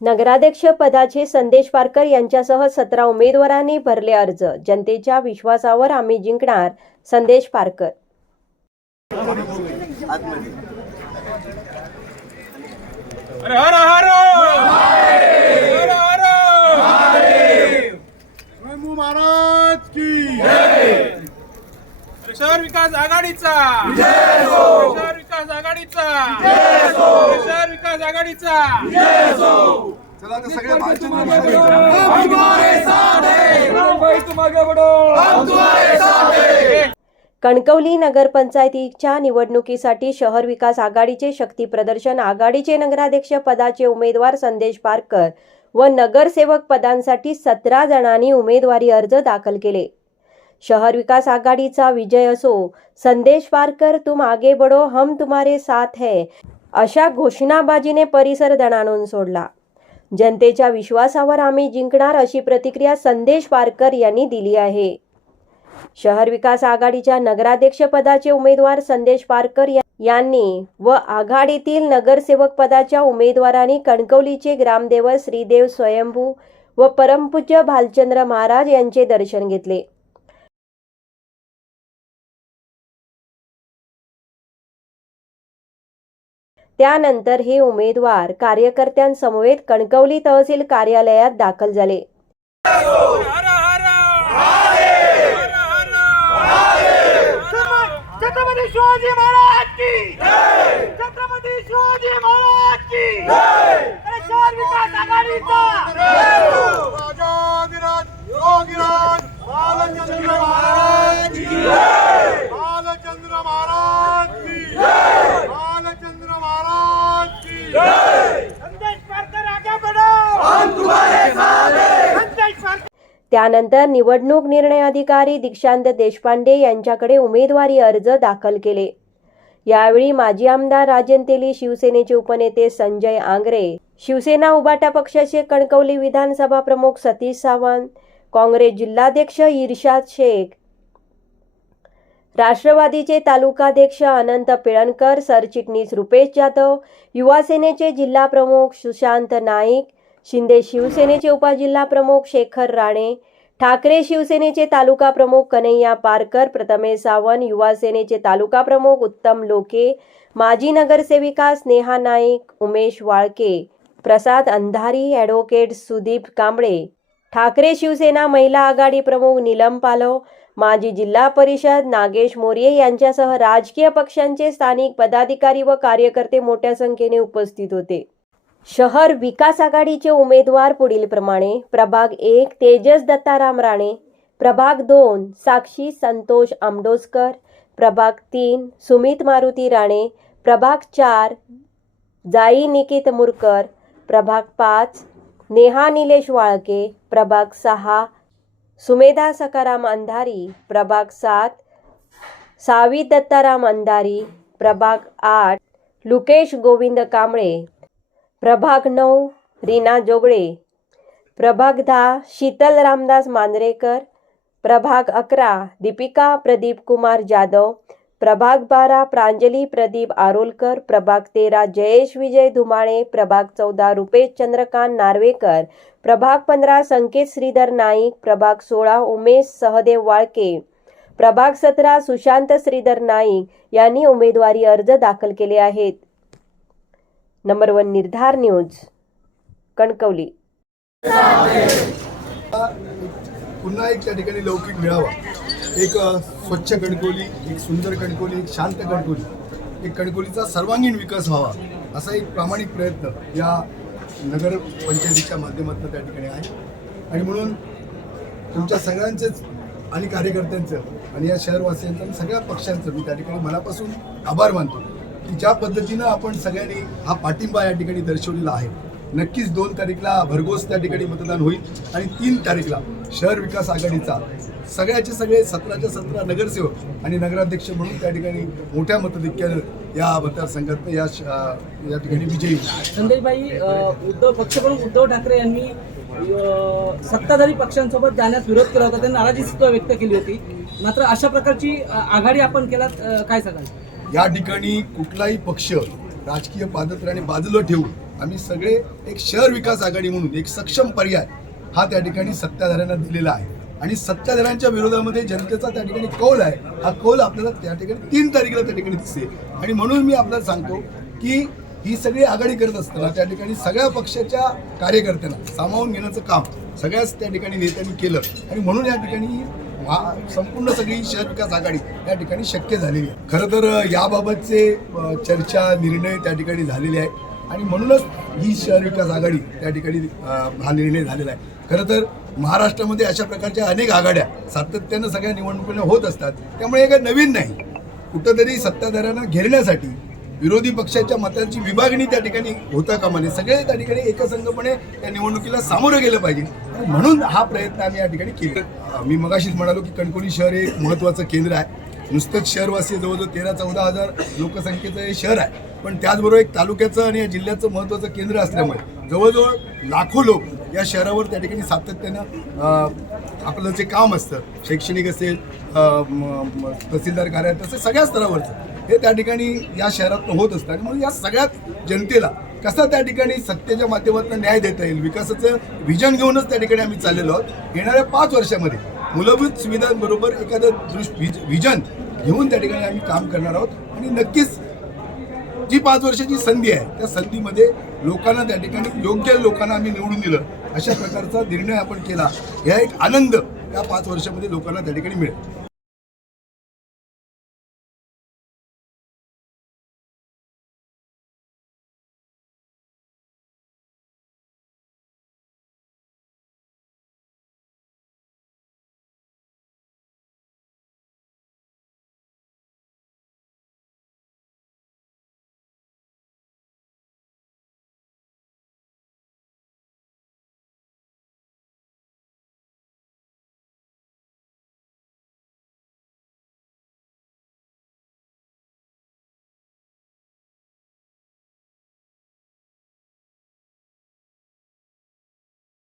नगराध्यक्ष पदाचे संदेश पारकर यांच्यासह सतरा उमेदवारांनी भरले अर्ज. जनतेच्या विश्वासावर आम्ही जिंकणार संदेश पारकर विकास आघाडीचा! शहर विकास आघाडीचा! शहर विकास आघाडीचा. चला आता सगळे भाषण कणकवली नगरपंचायतीच्या निवडणुकीसाठी शहर विकास आघाडीचे शक्ती प्रदर्शन आघाडीचे नगराध्यक्ष पदाचे उमेदवार संदेश पारकर व नगरसेवक पदांसाठी सतरा जणांनी उमेदवारी अर्ज दाखल केले. शहर विकास आघाडीचा विजय असो संदेश पारकर तुम आगे बढो हम तुम्हारे साथ है. अशा घोषणाबाजीने परिसर दणाणून सोडला. जनतेच्या विश्वासावर आम्ही जिंकणार अशी प्रतिक्रिया संदेश पारकर यांनी दिली आहे. शहर विकास आघाडीच्या नगराध्यक्ष पदाचे उमेदवार संदेश पारकर यांनी व आघाडीतील नगरसेवक पदाच्या उमेदवारांनी कणकवलीचे ग्रामदेव श्रीदेव स्वयंभू व परमपूज्य भालचंद्र महाराज यांचे दर्शन घेतले. त्यानंतर हे उमेदवार कार्यकर्त्यांसमवेत कणकवली तहसील कार्यालयात दाखल झाले. हर हर हर हर छत्रपती शिवाजी महाराज की छत्रपती शिवाजी महाराज की अरे शहर विकास आघाडीचा राजाधिराज योगीराज बालचंद्र महाराज की बालचंद्र महाराज की बालचंद्र महाराज की संदेश पारकर आगे बढ़ो हम तुम्हारे साथ संदेश पारकर त्यानंतर निवडणूक निर्णय अधिकारी दीक्षांत देशपांडे यांच्याकडे उमेदवारी अर्ज दाखल केले. यावेळी माजी आमदार राजन तेली शिवसेनेचे उपनेते संजय आंग्रे शिवसेना उबाटा पक्षाचे कणकवली विधानसभा प्रमुख सतीश सावंत काँग्रेस जिल्हाध्यक्ष इर्शाद शेख राष्ट्रवादीचे तालुकाध्यक्ष अनंत पिळणकर सरचिटणीस रुपेश जाधव युवासेनेचे जिल्हा प्रमुख सुशांत नाईक शिंदे शिवसेनेचे उपजिल्हा प्रमुख शेखर राणे ठाकरे शिवसेनेचे तालुका प्रमुख कन्हैया पारकर प्रथमेश सावंत युवा सेनेचे तालुका प्रमुख उत्तम लोके माजी नगरसेविका स्नेहा नाईक उमेश वाळके प्रसाद अंधारी ॲडव्होकेट सुदीप कांबळे ठाकरे शिवसेना महिला आघाडी प्रमुख नीलम पालव माजी जिल्हा परिषद नागेश मोरे यांच्यासह राजकीय पक्षांचे स्थानिक पदाधिकारी व कार्यकर्ते मोठ्या संख्येने उपस्थित होते. शहर विकास आघाडीचे उमेदवार पुढीलप्रमाणे प्रभाग एक तेजस दत्ताराम राणे प्रभाग दोन साक्षी संतोष आमडोसकर प्रभाग तीन सुमित मारुती राणे प्रभाग चार जाई निकित मुरकर प्रभाग पाच नेहा निलेश वाळके प्रभाग सहा सुमेधा सकाराम अंधारी प्रभाग सात सावी दत्ताराम अंधारी प्रभाग आठ लुकेश गोविंद कांबळे प्रभाग नऊ रीना जोगळे. प्रभाग दहा शीतल रामदास मांजरेकर. प्रभाग अकरा दीपिका प्रदीप कुमार जाधव. प्रभाग बारा प्रांजली प्रदीप आरोलकर. प्रभाग तेरा जयेश विजय धुमाळे. प्रभाग चौदा रुपेश चंद्रकांत नार्वेकर. प्रभाग पंधरा संकेत श्रीधर नाईक. प्रभाग सोळा उमेश सहदेव वाळके. प्रभाग सतरा सुशांत श्रीधर नाईक यांनी उमेदवारी अर्ज दाखल केले आहेत. Number one Nirdhar news Kankavli. पुन्हा एक त्या ठिकाणी लौकिक मिळावा. एक स्वच्छ कणकोली एक सुंदर कणकोली एक शांत कणकोली एक कणकोलीचा सर्वांगीण विकास व्हावा असा एक प्रामाणिक प्रयत्न या नगर पंचायतीच्या माध्यमातून त्या ठिकाणी आहे. आणि म्हणून तुमच्या सगळ्यांचेच आणि कार्यकर्त्यांचं आणि या शहरवासियांचं आणि सगळ्या पक्षांचं मी त्या ठिकाणी मनापासून आभार मानतो. की ज्या पद्धतीनं आपण सगळ्यांनी हा पाठिंबा या ठिकाणी दर्शवलेला आहे. नक्कीच दोन तारीखला भरघोस त्या ठिकाणी मतदान होईल आणि तीन तारीखला शहर विकास आघाडीचा सगळ्याचे सगळे सतराच्या सतरा नगरसेवक आणि नगराध्यक्ष म्हणून त्या ठिकाणी मोठ्या मतधिक्यानं या मतदारसंघात या या ठिकाणी विजयी होईल. संदेशभाई पक्ष उद्धव पक्षप्रमुख उद्धव ठाकरे यांनी सत्ताधारी पक्षांसोबत जाण्यास विरोध केला होता. त्यांनी नाराजी सुद्धा व्यक्त केली होती. मात्र अशा प्रकारची आघाडी आपण केल्यात काय सांगाल? या ठिकाणी कुठलाही पक्ष राजकीय पादत्राणे बाजूला ठेवून आम्ही सगळे एक शहर विकास आघाडी म्हणून एक सक्षम पर्याय हा त्या ठिकाणी सत्ताधाऱ्यांना दिलेला आहे. आणि सत्ताधाऱ्यांच्या विरोधामध्ये जनतेचा त्या ठिकाणी कौल आहे. हा कौल आपल्याला त्या ठिकाणी तीन तारखेला त्या ठिकाणी दिसते आणि म्हणून मी आपल्याला सांगतो की ही सगळी आघाडी करत असताना त्या ठिकाणी सगळ्या पक्षाच्या कार्यकर्त्यांना सामावून घेण्याचं काम सगळ्याच त्या ठिकाणी नेत्यांनी केलं. आणि म्हणून या ठिकाणी हा संपूर्ण सगळी शहर विकास आघाडी या ठिकाणी शक्य झालेली आहे. खरं तर याबाबतचे चर्चा निर्णय त्या ठिकाणी झालेले आहे आणि म्हणूनच ही शहर विकास आघाडी त्या ठिकाणी हा निर्णय झालेला आहे. खरं तर महाराष्ट्रामध्ये अशा प्रकारच्या अनेक आघाड्या सातत्यानं सगळ्या निवडणुकीला होत असतात. त्यामुळे हे काही नवीन नाही. कुठंतरी सत्ताधाऱ्यांना घेरण्यासाठी विरोधी पक्षाच्या मतांची विभागणी त्या ठिकाणी होता कामा नये सगळे त्या ठिकाणी एकसंघपणे त्या निवडणुकीला सामोरं गेलं पाहिजे. म्हणून हा प्रयत्न आम्ही या ठिकाणी केला. मी मगाशीच म्हणालो की कणकोली शहर हे एक महत्त्वाचं केंद्र आहे. नुसतंच शहरवासी जवळजवळ तेरा चौदा हजार लोकसंख्येचं हे शहर आहे. पण त्याचबरोबर एक तालुक्याचं आणि या जिल्ह्याचं महत्त्वाचं केंद्र असल्यामुळे जवळजवळ लाखो लोक या शहरावर त्या ठिकाणी सातत्यानं आपलं जे काम असतं शैक्षणिक असेल अं, तहसीलदार कार्यालय तसं सगळ्या स्तरावरचं. हे त्या ठिकाणी या शहरात होत असतं. आणि म्हणून या सगळ्यात जनतेला कसं त्या ठिकाणी सत्तेच्या माध्यमातून न्याय देता येईल विकासाचं विजन घेऊनच त्या ठिकाणी आम्ही चाललेलो आहोत. येणाऱ्या पाच वर्षामध्ये मूलभूत सुविधांबरोबर एखादं दृष्ट विजन घेऊन त्या ठिकाणी आम्ही काम करणार आहोत. आणि नक्कीच जी पाच वर्षाची संधी आहे त्या संधीमध्ये लोकांना त्या ठिकाणी योग्य लोकांना आम्ही निवडून दिलं. अशा प्रकारचा निर्णय आपण केला. या एक आनंद या पाच वर्षामध्ये लोकांना त्या ठिकाणी मिळेल.